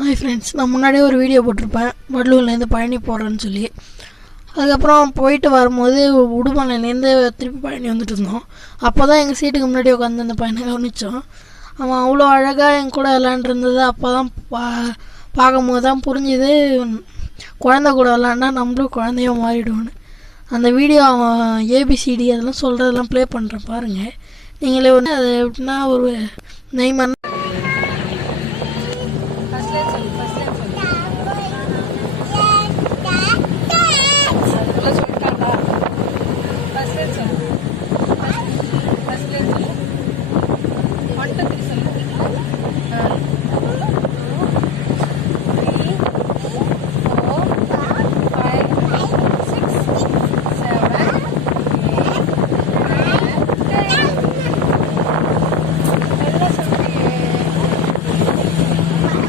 Hi friends, நான் முன்னாடியே ஒரு வீடியோ போட்டிருப்பேன் வடலூர்லேருந்து பழனி போகிறேன்னு சொல்லி. அதுக்கப்புறம் போயிட்டு வரும்போது உடுமலையிலேருந்து திருப்பி பழனி வந்துட்டு இருந்தோம். அப்போ தான் எங்கள் சீட்டுக்கு முன்னாடி உட்காந்து அந்த பையனை கவனித்தோம். அவன் அவ்வளோ அழகாக என் கூட விளாண்டுருந்தது. அப்போ தான் பார்க்கும்போது தான் புரிஞ்சுது, குழந்த கூட விளாண்டா நம்மளும் குழந்தைய மாறிடுவோன்னு. அந்த வீடியோ அவன் ஏபிசிடி அதெல்லாம் சொல்கிறதெல்லாம் ப்ளே பண்ணுறேன் பாருங்கள். நீங்களே அது எப்படின்னா ஒரு நெய்மன்